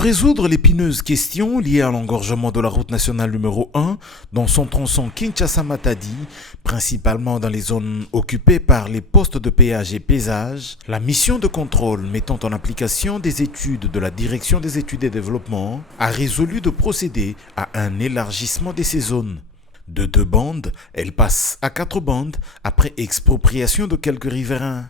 Pour résoudre l'épineuse question liée à l'engorgement de la route nationale numéro 1 dans son tronçon Kinshasa-Matadi, principalement dans les zones occupées par les postes de péage et pesage, la mission de contrôle mettant en application des études de la Direction des études et développement a résolu de procéder à un élargissement de ces zones. De 2 bandes, elle passe à 4 bandes après expropriation de quelques riverains.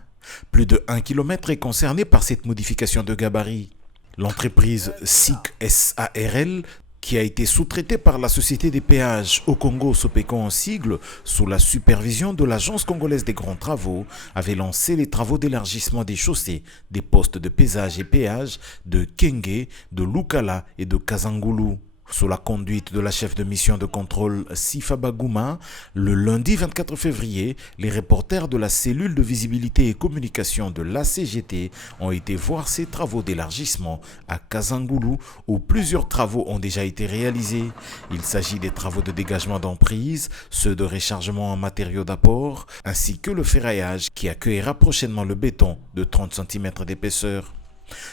Plus de 1 km est concerné par cette modification de gabarit. L'entreprise SIC SARL, qui a été sous-traitée par la Société des péages au Congo Sopecon en sigle, sous la supervision de l'Agence congolaise des grands travaux, avait lancé les travaux d'élargissement des chaussées, des postes de pesage et péage de Kenge, de Lukala et de Kazangulu. Sous la conduite de la chef de mission de contrôle Sifa Bagouma, le lundi 24 février, les reporters de la cellule de visibilité et communication de l'ACGT ont été voir ces travaux d'élargissement à Kazangulu où plusieurs travaux ont déjà été réalisés. Il s'agit des travaux de dégagement d'emprise, ceux de rechargement en matériaux d'apport, ainsi que le ferraillage qui accueillera prochainement le béton de 30 cm d'épaisseur.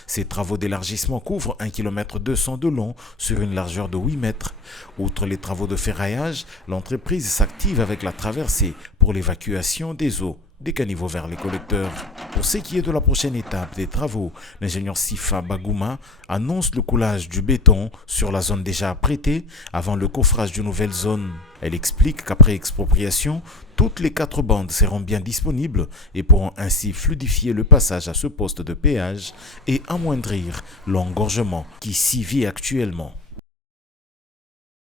Ces travaux d'élargissement couvrent 1,2 km de long sur une largeur de 8 mètres. Outre les travaux de ferraillage, l'entreprise s'active avec la traversée pour l'évacuation des eaux des caniveaux vers les collecteurs. Pour ce qui est de la prochaine étape des travaux, l'ingénieur Sifa Bagouma annonce le coulage du béton sur la zone déjà apprêtée avant le coffrage d'une nouvelle zone. Elle explique qu'après expropriation, toutes les 4 bandes seront bien disponibles et pourront ainsi fluidifier le passage à ce poste de péage et amoindrir l'engorgement qui s'y vit actuellement.